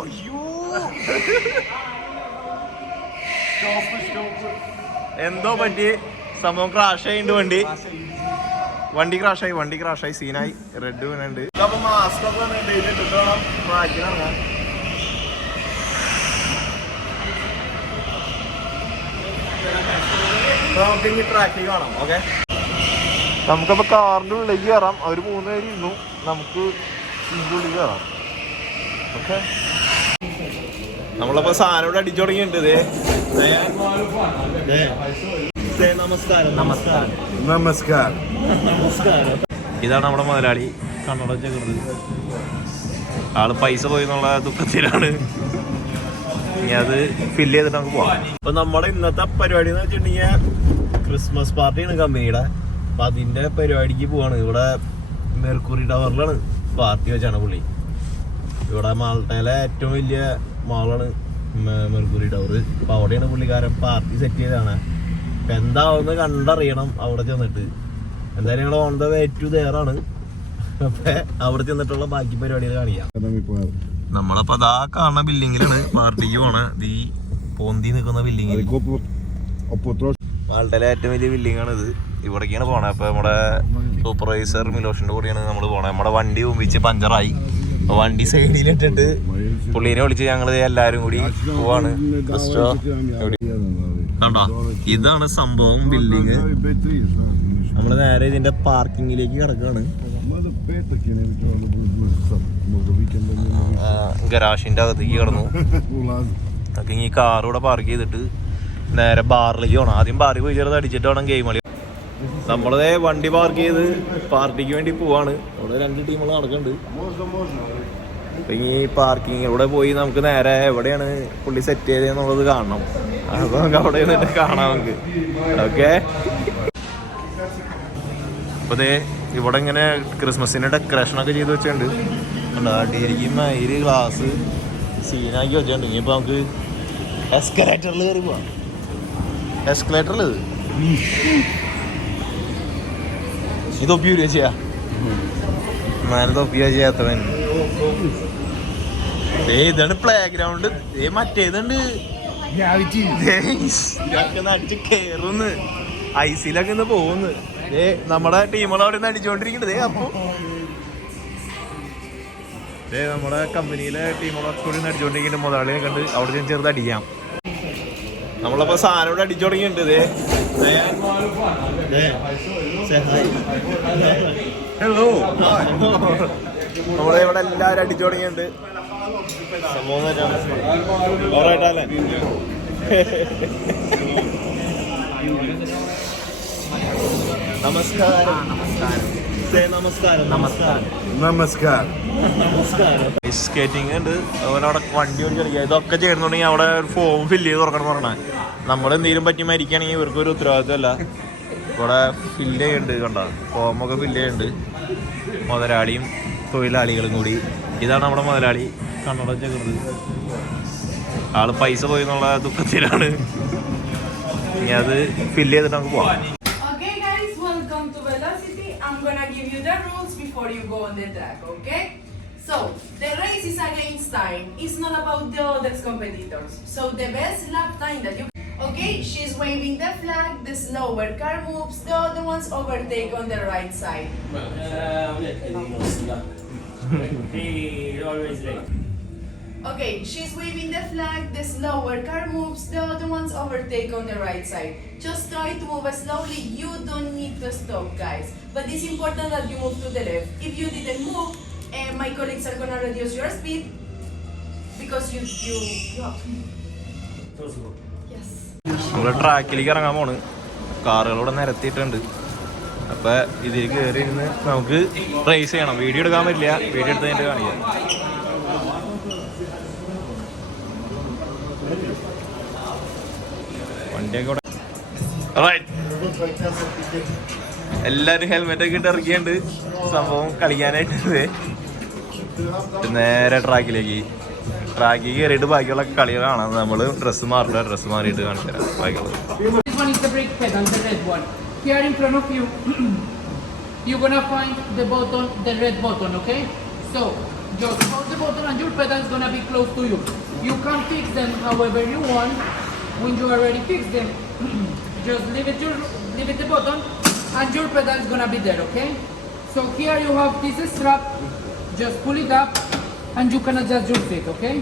അയ്യോ. എന്തോ പറ്റി? സംഭവം ക്രാഷ് ആയിണ്ട് വണ്ടി. വണ്ടി ക്രാഷായി വണ്ടി ക്രാഷായി സീനായി റെഡ് വീണുണ്ട്. നമുക്ക് ഇനി ട്രാക്കിൽ കാണാം ഓക്കെ നമുക്കപ്പോ കാറിന്റെ ഉള്ളിലേക്ക് കയറാം അവർ മൂന്ന് പേര് ഇരുന്നു നമുക്ക് ഇതിന്റെ ഉള്ളിൽ കയറാം ഓക്കെ നമ്മളപ്പോ സാധനം ഇവിടെ അടിച്ചു തുടങ്ങിയിട്ടുണ്ട്. നമസ്കാരം. നമസ്കാരം. നമസ്കാരം. ഇതാണ് നമ്മുടെ മുതലാളി. കണ്ണട ചേർന്നത് ആൾ പൈസ പോയി എന്നുള്ള ദുഃഖത്തിലാണ്. ഇനി അത് ഫില്ല് ചെയ്തിട്ട് നമുക്ക് പോവാം. അപ്പൊ നമ്മുടെ ഇന്നത്തെ പരിപാടി എന്ന് വെച്ചിട്ടുണ്ടെങ്കിൽ ക്രിസ്മസ് പാർട്ടിയാണ് കമ്പനിയുടെ. അപ്പൊ അതിന്റെ പരിപാടിക്ക് പോവാണ്. ഇവിടെ മെർക്കുറി ടവറിലാണ് പാർട്ടി വെച്ചാണ് പുള്ളി. ഇവിടെ മാൾട്ടയിലെ ഏറ്റവും വലിയ മാളാണ് മെർക്കുറി ടവർ അപ്പൊ അവിടെയാണ് പുള്ളിക്കാരൻ പാർട്ടി സെറ്റ് ചെയ്തതാണ്. അപ്പൊ എന്താവുമെന്ന് കണ്ടറിയണം അവിടെ ചെന്നിട്ട്. എന്തായാലും ഞങ്ങൾ ഓൺ ദ വേ ടു ആണ്. അപ്പൊ അവിടെ ചെന്നിട്ടുള്ള ബാക്കി പരിപാടികൾ കാണിക്കാം. നമ്മളപ്പോ അതാ കാണുന്ന ബിൽഡിങ്ങിലാണ് പാർട്ടിക്ക് പോണ. ഈ പോന്തി നിൽക്കുന്ന ബിൽഡിങ്ങിൽ മാൾട്ടയിലെ ഏറ്റവും വലിയ ബിൽഡിംഗ് ആണിത് ഇത് ഇവിടേക്കാണ് പോണേ. അപ്പൊ നമ്മുടെ സൂപ്പർവൈസർ മിലോഷിന്റെ കൂടെയാണ് നമ്മൾ പോണേ. നമ്മുടെ വണ്ടി മുമ്പിച്ച് പഞ്ചറായി. വണ്ടി സൈഡിലിട്ടിട്ട് പുള്ളീനെ വിളിച്ച് ഞങ്ങൾ എല്ലാരും കൂടി പോവാണ്. കണ്ടോ? ഇതാണ് സംഭവം ബിൽഡിങ് നമ്മൾ നേരെ ഇതിന്റെ പാർക്കിങ്ങിലേക്ക് കിടക്കാണ്. ഗരാഷിന്റെ അകത്തേക്ക് കിടന്നു. ഈ ഇവിടെ പാർക്ക് ചെയ്തിട്ട് നേരെ ബാറിലേക്ക് പോകണം ആദ്യം ബാറിൽ പോയി ചെറുത് അടിച്ചിട്ട് വേണം ഗെയിം കളി നമ്മളതേ വണ്ടി പാർക്ക് ചെയ്ത് പാർട്ടിക്ക് വേണ്ടി പോവാണ്. അവിടെ രണ്ട് ടീമുകൾ നടക്കുന്നുണ്ട് ഈ പാർക്കിംഗ് പോയി നമുക്ക് നേരെ എവിടെയാണ് പുള്ളി സെറ്റ് ചെയ്തതെന്നുള്ളത് കാണണം. അപ്പൊ നമുക്ക് അവിടെ കാണാം നമുക്ക്. ഓക്കെ? അപ്പൊ അതെ ഇവിടെ ഇങ്ങനെ ക്രിസ്മസിന്റെ ഡെക്കറേഷൻ ഒക്കെ ചെയ്ത് വെച്ചിട്ടുണ്ട്. കണ്ടോ അടിയിലേക്ക് മയിൽ ഗ്ലാസ് സീനാക്കി വെച്ചിട്ടുണ്ട്. ഇനിയിപ്പോ നമുക്ക് എസ്കലേറ്ററിൽ കയറി പോവാം. എസ്കലേറ്ററിൽ ഇത് വരിക ചെയ്യാ നേരെ തൊപ്പിയാ ചെയ്യാത്തവൻ ദേ ഇതാണ് പ്ലേ ഗ്രൗണ്ട് ദേ മറ്റേതുണ്ട് നടിച്ച് കേറുന്ന്. ഐസിലൊക്കെ ഇന്ന് പോകുന്നു. ദേ നമ്മുടെ ടീമുകൾ അവിടെ നിന്ന് അടിച്ചുകൊണ്ടിരിക്കുന്നുണ്ട് ദേ അപ്പൊ. ദേ നമ്മുടെ കമ്പനിയിലെ ടീമുകളൊക്കെ കൂടി ഒന്ന് അടിച്ചുകൊണ്ടിരിക്കുന്നുണ്ട് മുതലാളിയെ കണ്ട് അവിടെ ചെന്ന് ചെറുത് അടിക്കാം. നമ്മളപ്പോ സാധനം ഇവിടെ അടിച്ചു തുടങ്ങിയിട്ടുണ്ട്. ദേ ദേ. ദേ. Say hi. Hello. നമ്മളെ ഇവിടെ എല്ലാരും അടിച്ചു തുടങ്ങിയുണ്ട് സംഭവം നമസ്കാരം. Say നമസ്കാരം. നമസ്കാരം. Namaskar. സ്കേറ്റിംഗ് ഉണ്ട്. അതുപോലെ അവിടെ വണ്ടി ഓടിച്ച് കളിക്കുക. ഇതൊക്കെ ചേർന്നുണ്ടെങ്കിൽ അവിടെ ഒരു ഫോം ഫില്ല് ചെയ്ത് തുറക്കണം പറഞ്ഞാൽ നമ്മൾ എന്തെങ്കിലും പറ്റി മരിക്കുകയാണെങ്കിൽ ഇവർക്കൊരു ഉത്തരവാദിത്വമല്ല ഇവിടെ ഫില്ല് ചെയ്യുന്നുണ്ട് കണ്ട ഫോമൊക്കെ ഫില്ല് ചെയ്യുന്നുണ്ട് മുതലാളിയും തൊഴിലാളികളും കൂടി ഇതാണ് നമ്മുടെ മുതലാളി കണ്ണട ചെക്കുന്നത് ആൾ പൈസ പോയി എന്നുള്ള ദുഃഖത്തിലാണ് ഇനി അത് ഫില്ല് ചെയ്തിട്ട് നമുക്ക് പോവാം? So, the race is against time. It's not about the other competitors. So, the best lap time that you Okay, she's waving the flag, the slower car moves, the other ones overtake on the right side. He always late. Okay, she's waving the flag, the slower car moves, the other ones overtake on the right side. Just try to move slowly, you don't need to stop, guys. But it's important that you move to the left. If you didn't move, eh, my colleagues are gonna reduce your speed because you you you have to move. നമ്മൾ ട്രാക്കിലേക്ക് ഇറങ്ങാൻ പോണ്. കാറുകളോടെ നിരത്തിയിട്ടുണ്ട്. അപ്പൊ ഇതിൽ കയറി ഇരുന്ന് നമുക്ക് raise ചെയ്യണം. വീഡിയോ എടുക്കാൻ പറ്റില്ല. വീഡിയോ എടുത്ത് കഴിഞ്ഞിട്ട് കാണിക്കാം. വണ്ടിയൊക്കെ. എല്ലാരും ഹെൽമെറ്റ് ഒക്കെ ഇട്ട് ഇറക്കിയുണ്ട് സംഭവം കളിക്കാനായിട്ട് നേരെ ട്രാക്കിലേക്ക് ട്രാക്കിൽ കയറിയിട്ട് ബാക്കിയുള്ള കളികൾ കാണാം നമ്മള് ഡ്രസ്സ് മാറില്ല ഡ്രസ്സ് മാറിയിട്ട് കാണിച്ചു തരാം ബാക്കിയുള്ളത് This one is the brake pedal, the red one. Here in front of you, you're gonna find the button, the red button, okay? So just hold the button and your pedal is gonna be close to you. You can fix them however you want. When you already fix them, just leave it your leave it the button and your pedal is gonna be there, okay? So here you have this strap, just pull it up and you can adjust your feet, okay?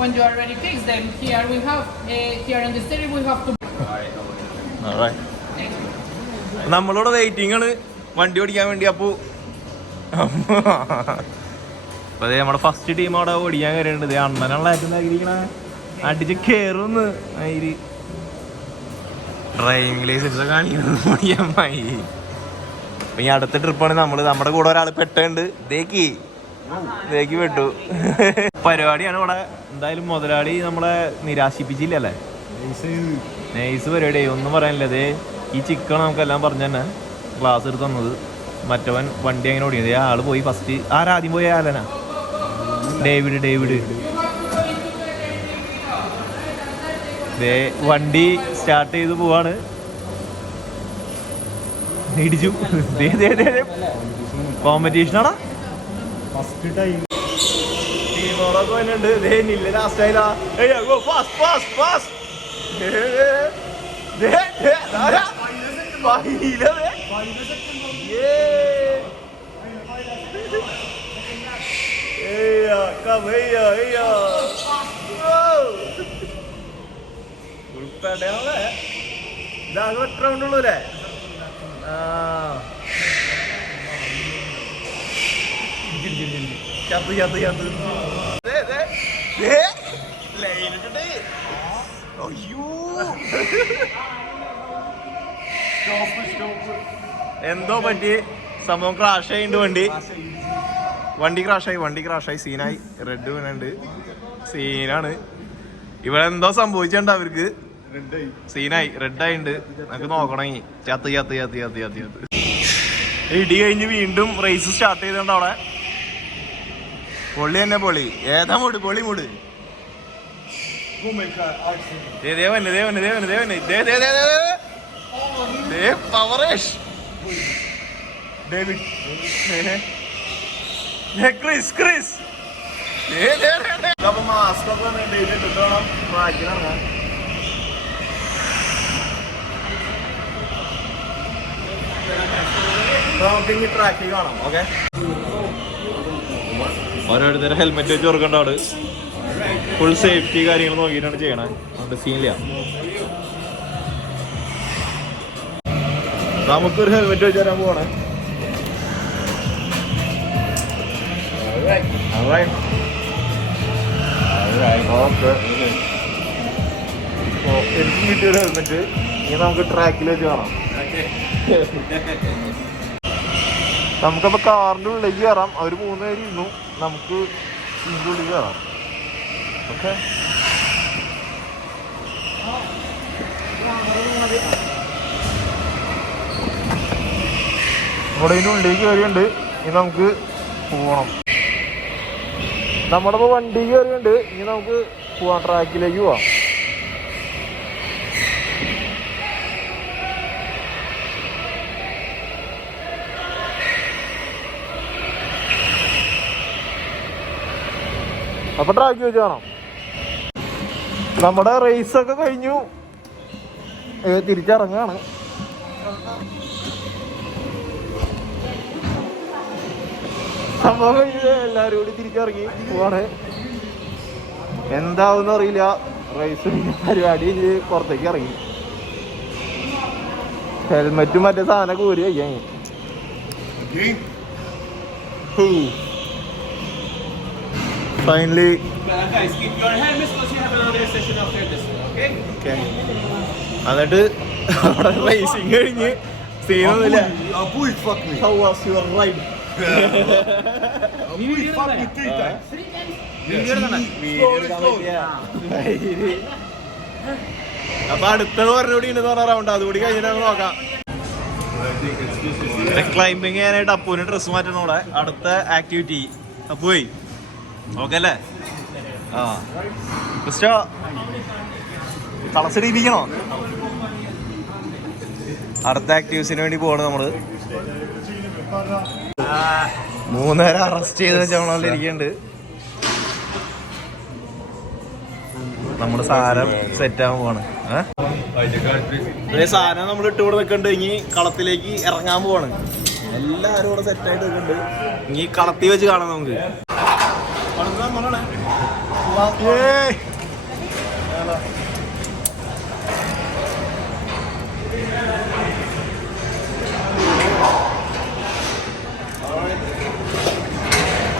When you already fix them, here we have, uh, here in the steering we have to നമ്മളിവിടെ waiting ആണ്. വണ്ടി ഓടിക്കാൻ വേണ്ടി അപ്പോ. അതെ നമ്മുടെ first team അവിടെ ഓടിക്കാൻ കയറിയുണ്ട് അണ്ണനുള്ള ആഗ്രഹിക്കണ. അടിച്ച് കയറുന്ന് ഡ്രൈവിംഗ് ലൈസൻസ് കാണിക്കണം ഓടിക്കാൻ അപ്പൊ ഈ അടുത്ത ട്രിപ്പാണ് നമ്മൾ. നമ്മുടെ കൂടെ ഒരാൾ പെട്ടുണ്ട്. ദേക്കി. ദേക്കി പെട്ടു. പരിപാടിയാണ് ഇവിടെ. എന്തായാലും മുതലാളി നമ്മളെ നിരാശിപ്പിച്ചില്ലല്ലേ? നൈസ് പരിപാടി. ഒന്നും പറയാനില്ല. ദേ ഈ ചിക്കൻ നമുക്കെല്ലാം പറഞ്ഞു തന്നെ. ക്ലാസ് എടുത്ത് തന്നത്. മറ്റവൻ വണ്ടി അങ്ങനെ ഓടിയത് ആൾ പോയി ഫസ്റ്റ് ആരാദ്യം പോയ? ആലനാ ഡേവിഡ് ഡേവിഡ്. ദേ വണ്ടി സ്റ്റാർട്ട് ചെയ്ത് പോവാണ്. ഇടിച്ചു ദേ ദേ ദേ കോമ്പറ്റീഷനാടാ ടീമോളൊക്കെ വന്നിട്ടുണ്ട് ദേ നില്ല ലാസ്റ്റ് ആയില്ല ഫാസ്റ്റ് ഫാസ്റ്റ് ഫാസ്റ്റ് ഒറ്റ റൗണ്ട് ഉള്ളൂല്ലേ ആ അയ്യോ എന്തോ പറ്റി? സംഭവം ക്രാഷ് ആയിണ്ട് വണ്ടി. വണ്ടി ക്രാഷായി വണ്ടി ക്രാഷായി സീനായി റെഡ് വീണുണ്ട്. സീനാണ് ഇവിടെ എന്തോ സംഭവിച്ചിട്ടുണ്ട് അവർക്ക്. സീനായി റെഡ് ആയിണ്ട് നമുക്ക് നോക്കണം ചത്ത് ചത്ത് ചത്ത് ചത്ത് ചത്ത് ചത്ത്. ഇടി കഴിഞ്ഞ് വീണ്ടും റേസ് സ്റ്റാർട്ട് ചെയ്തോണ്ട് അവിടെ. പൊള്ളി തന്നെ പൊളി. ഏതാ മൂട്? പൊളി മൂട്. ദേ ദേ വന്നെ ദേ വന്നെ ദേ വന്നെ ദേ ദേ ദേ ദേ ദേ ദേ. ദേ പവറേഷ് ഡേവിഡ് ക്രിസ് ക്രിസ് അപ്പൊ മാസ്ക് ഡേവിഡ് ഇട്ടിട്ട് വേണം. ഇറങ്ങാൻ ട്രാക്ക് ഇനി കാണാം ഓക്കെ ഓരോരുത്തരെ ഹെൽമെറ്റ് വെച്ച് കൊടുക്കേണ്ട അവിടെ. ഫുൾ സേഫ്റ്റി കാര്യങ്ങൾ നോക്കിയിട്ടാണ് ചെയ്യണേ. അതുകൊണ്ട് സീനില്ല നമുക്കൊരു ഹെൽമെറ്റ് വെച്ച് തരാൻ പോണേ എനിക്ക് കിട്ടിയൊരു ഹെൽമെറ്റ് ഇനി നമുക്ക് ട്രാക്കിൽ വെച്ച് കാണാം. നമുക്കപ്പോ കാറിന്റെ ഉള്ളിലേക്ക് കയറാം അവർ മൂന്ന് പേര് ഇരുന്നു. നമുക്ക് ഇതിന്റെ ഉള്ളിൽ കയറാം ഓക്കെ ഇവിടെ ഇതിന്റെ ഉള്ളിലേക്ക് കയറിയുണ്ട് ഇനി നമുക്ക് പോകണം നമ്മുടെ ഇപ്പൊ വണ്ടി കയറിയുണ്ട് ഇനി നമുക്ക് പോവാം. ട്രാക്കിലേക്ക് പോവാം. അപ്പൊ ട്രാക്ക് വെച്ച് കാണാം. നമ്മുടെ റേസ് ഒക്കെ കഴിഞ്ഞു. തിരിച്ചിറങ്ങാണ്. സംഭവം എല്ലാരും കൂടി തിരിച്ചിറങ്ങി പോവാണ്. എന്താവും അറിയില്ല. റേസ് പരിപാടി കഴിഞ്ഞ് പുറത്തേക്ക് ഇറങ്ങി. ഹെൽമെറ്റും മറ്റേ സാധനം ഊരി കഴിയാൻ okay? എന്നിട്ട് അവിടെ റേസിങ് കഴിഞ്ഞ് സീനൊന്നുമില്ല Abu fuck me. How was your ride? Abu fuck me three times. അപ്പൊ അടുത്തത് പറഞ്ഞുകൂടി ഉണ്ട് പറഞ്ഞ റൗണ്ട് അതുകൂടി കഴിഞ്ഞിട്ട് നമുക്ക് നോക്കാം. ക്ലൈംബിങ് ചെയ്യാനായിട്ട് അപ്പൂന് ഡ്രസ് മാറ്റണം ഇവിടെ അടുത്ത ആക്ടിവിറ്റി അപ്പുപോയി ഓക്കെ അല്ലേ ആ ക്രിസ്റ്റോ ഇരിക്കണോ അടുത്ത ആക്ടീവ്സിന് വേണ്ടി പോവാണ് നമ്മൾ. മൂന്നേരം അറസ്റ്റ് ചെയ്ത് വെച്ച ഇരിക്കുന്നുണ്ട് നമ്മൾ സാധനം സെറ്റ് ആവാൻ പോവാണ്. സാധനം നമ്മൾ ഇട്ട് ഇവിടെ നിൽക്കുന്നുണ്ട് ഇനി കളത്തിലേക്ക് ഇറങ്ങാൻ പോവാണ്. എല്ലാരും ഇവിടെ സെറ്റ് ആയിട്ട് നിൽക്കുന്നുണ്ട് ഇനി കളത്തി വെച്ച് കാണാം നമുക്ക്.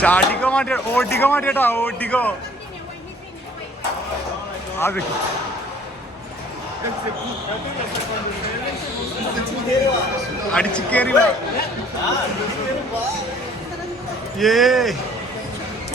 ചാട്ടിക്കോ മാറ്റി ഓട്ടിക്കോ മാറ്റിട്ടാ ഓട്ടിക്കോ അത്. അടിച്ചു കയറി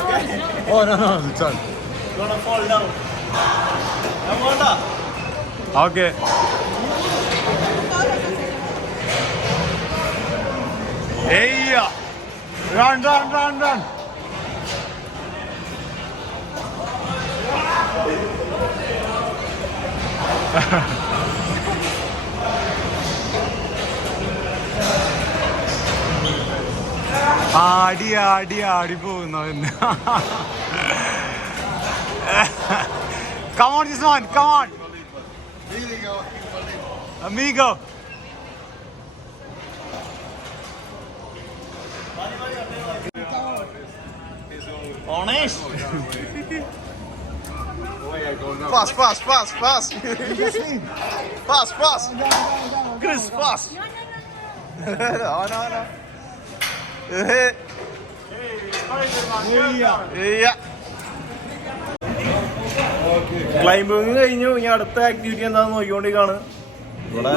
വാ. ഏയ് ഓ നോ നോ ചാൽ ഓക്കെ ഏയ്യ Run, run, run, run. ആടി ആടി ആടി പോകുന്നു എന്ന് come on this one come on Amigo. ഓണേഷ് Pass, pass, pass, pass. pass, pass. Chris, pass. no, no, no. Climbing കഴിഞ്ഞു. ഇനി അടുത്ത ആക്ടിവിറ്റി എന്താന്ന് നോക്കിക്കൊണ്ടിരിക്കാണ്. ഇവിടെ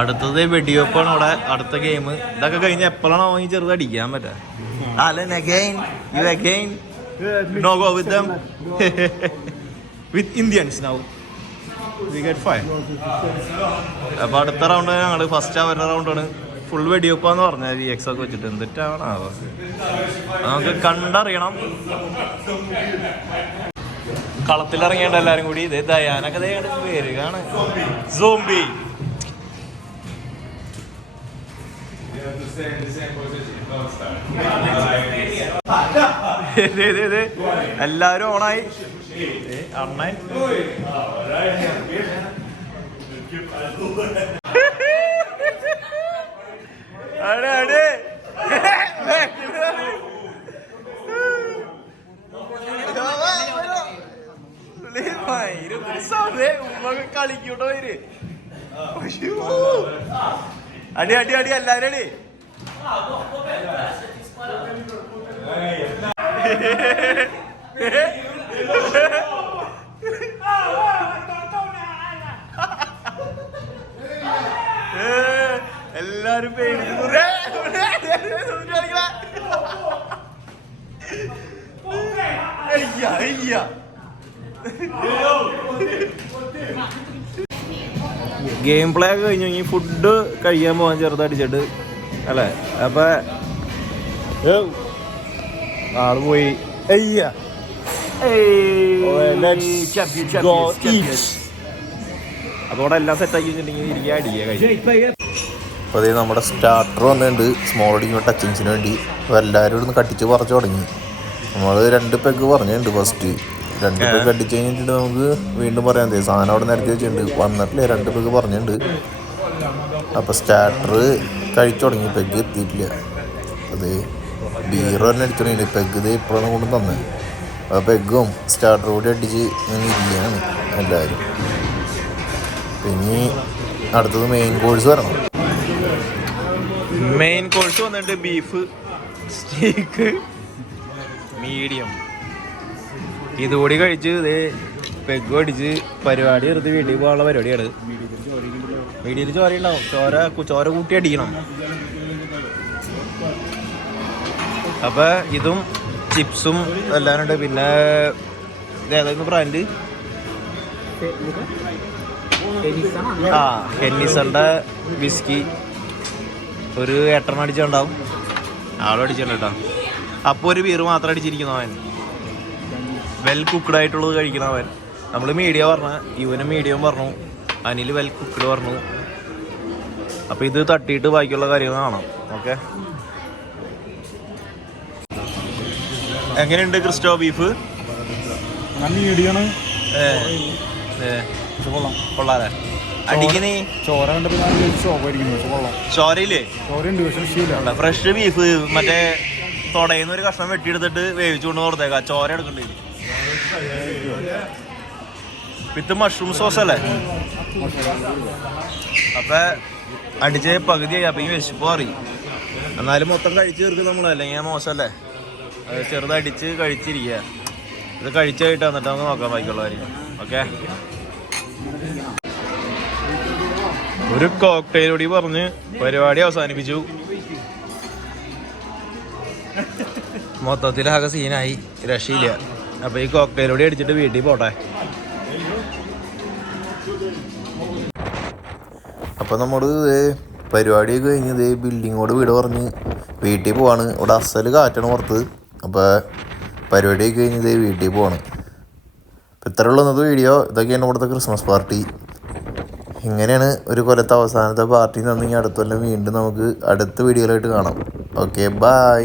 അടുത്തത് വെടിവെപ്പാണ് ഇവിടെ. അടുത്ത ഗെയിം ഇതൊക്കെ കഴിഞ്ഞ് എപ്പോഴാണ് വാങ്ങി ചെറുത് അടിക്കാൻ പറ്റാൻസ് Alan you know go with with Indians now we get അടുത്ത റൗണ്ട് ഞങ്ങൾ ഫസ്റ്റ് അവരുടെ റൗണ്ടാണ് ഫുൾ വെടിവെപ്പാന്ന് പറഞ്ഞാൽ ഈ എക്സ് ഒക്കെ വെച്ചിട്ട്. എന്തിട്ടാണ് നമുക്ക് കണ്ടറിയണം. കളത്തിലിറങ്ങിയുണ്ട് എല്ലാരും കൂടി ഇതേ ദയാനൊക്കെ വരികയാണ് സോംബി. എല്ലാരും ഓണായി. അണ്ണൻ. കളിക്കൂട്ടോ അയ്യോ. അടി അടി അടി എല്ലാരും അടി എല്ലാരും പേടിക്കുന്നു ഏ, കളിക്കടാ. അയ്യ അയ്യ ഗെയിം പ്ലേ ഒക്കെ കഴിഞ്ഞു. ഈ ഫുഡ് കഴിക്കാൻ പോകാൻ ചെറുതടിച്ചിട്ട്. അല്ലേ? അപ്പൊ ആൾ പോയി. അയ്യ. ഇവിടെ എല്ലാം സെറ്റ് ആക്കി വെച്ചിട്ടുണ്ടെങ്കിൽ ഇരിക്കുക അടിക്കുക കഴിച്ചു അപ്പോൾ അതേ നമ്മുടെ സ്റ്റാർട്ടർ വന്നിട്ടുണ്ട്. സ്മോൾ അടിക്കുമ്പോൾ ടച്ചിങ്സിന് വേണ്ടി. അപ്പോൾ എല്ലാവരും ഇവിടുന്ന് കട്ടിച്ച് പറിച്ചു തുടങ്ങി. നമ്മൾ രണ്ട് പെഗ് പറഞ്ഞിട്ടുണ്ട് ഫസ്റ്റ് രണ്ട് പെഗ് അടിച്ച് കഴിഞ്ഞിട്ട് നമുക്ക് വീണ്ടും പറയാൻ തരും സാധനം അവിടെ നിരത്തി വെച്ചിട്ടുണ്ട്. വന്നിട്ടില്ല? രണ്ട് പെഗ് പറഞ്ഞിട്ടുണ്ട്. അപ്പോൾ സ്റ്റാർട്ടർ കഴിച്ചു തുടങ്ങി. പെഗ് എത്തിയിട്ടില്ല. അത് ബീർ തന്നെ അടിച്ചു തുടങ്ങി പെഗ് ഇത് ഇപ്പോഴാണ് കൊണ്ട് തന്നെ ആ പെഗും സ്റ്റാർട്ടർ കൂടി അടിച്ച് ഇങ്ങനെ ഇരിക്കുകയാണ് എല്ലാവരും. പിന്നെ അടുത്തത് മെയിൻ കോഴ്സ് വരണം. മെയിൻ കോഴ്സ് വന്നിട്ട് ബീഫ് സ്റ്റീക്ക് മീഡിയം ഇതുകൂടി കഴിച്ച് ഇതേ പെഗ് അടിച്ച് പരിപാടി എടുത്ത് വീട്ടിൽ പോകാനുള്ള പരിപാടിയാണ്. മീഡിയത്തിൽ ചോര ഉണ്ടാവും. ചോര ചോര കൂട്ടി അടിക്കണം. അപ്പൊ ഇതും ചിപ്സും എല്ലാം ഉണ്ട്. പിന്നെ ഇത് ഏതായിരുന്നു ബ്രാൻഡ് ആ ഹെന്നിസന്റെ വിസ്കി ഒരു എട്ടെണ്ണം അടിച്ചിട്ടുണ്ടാവും. ആളും അടിച്ചിട്ടുണ്ട് കേട്ടോ. അപ്പോൾ ഒരു ബീർ മാത്രം അടിച്ചിരിക്കുന്നവൻ വെൽ കുക്ക്ഡ് ആയിട്ടുള്ളത് കഴിക്കുന്നവൻ നമ്മൾ മീഡിയ പറഞ്ഞ ഇവന് മീഡിയം പറഞ്ഞു അനിൽ വെൽ കുക്ക്ഡ് പറഞ്ഞു. അപ്പോൾ ഇത് തട്ടിയിട്ട് ബാക്കിയുള്ള കാര്യങ്ങൾ കാണാം. ഓക്കെ എങ്ങനെയുണ്ട് ക്രിസ്റ്റോ ബീഫ് മീഡിയാണ് കൊള്ളാം. കൊള്ളാതെ അടിക്ക് ചോര കണ്ടപ്പോൾ ഞാൻ വിചാരിച്ചു ഷോപ്പായിരിക്കുന്നു പക്ഷെ കൊള്ളാം. ചോരയില്ലേ? ചോരയുണ്ട് പക്ഷെ വിഷയമില്ല ഫ്രഷ് ബീഫ് മറ്റേ തുടയുന്ന ഒരു കഷ്ണം വെട്ടിയെടുത്തിട്ട് വേവിച്ചുകൊണ്ട് കൊടുത്തേക്ക ചോര എടുക്കണ്ടേ? വിത്ത് മഷ്റൂം സോസ് അല്ലേ? അപ്പൊ അടിച്ച് പകുതിയായി. അപ്പൊ ഈ വിശപ്പ് അറിയും എന്നാലും മൊത്തം കഴിച്ചു തീർക്കും നമ്മൾ അല്ലെങ്കിൽ മോശമല്ലേ? അത് ചെറുതടിച്ച് കഴിച്ചിരിക്കുക. ഇത് കഴിച്ചു കഴിഞ്ഞിട്ട് വന്നിട്ട് നമുക്ക് നോക്കാൻ ബാക്കിയുള്ള കാര്യം ഓക്കെ? ഒരു കോക്ടെയിൽ കൂടി പറഞ്ഞ് പരിപാടി അവസാനിപ്പിച്ചു. മൊത്തത്തിലാകെ സീനായി രക്ഷയില്ല. അപ്പൊ ഈ കോക്ടെയിൽ കൂടി അടിച്ചിട്ട് വീട്ടിൽ പോട്ടെ. അപ്പൊ നമ്മൾ പരിപാടി കഴിഞ്ഞ് ദേ ബിൽഡിങ്ങോട് വീട് പറഞ്ഞ് വീട്ടിൽ പോവാണ്. ഇവിടെ അസൽ കാറ്റാണ് പുറത്ത്. അപ്പോൾ പരിപാടി കഴിഞ്ഞ് ദേ വീട്ടിൽ പോവാണ്. അപ്പോൾ ഇത്ര ഉള്ള ഇന്നത്തെ വീഡിയോ ഇതൊക്കെയാണ് ഇവിടുത്തെ ക്രിസ്മസ് പാർട്ടി ഇങ്ങനെയാണ് ഒരു കൊല്ലത്തെ അവസാനത്തെ പാർട്ടി തന്നെങ്കിൽ അടുത്ത കൊല്ലം വീണ്ടും നമുക്ക് അടുത്ത വീഡിയോയിലായിട്ട് കാണാം. Okay bye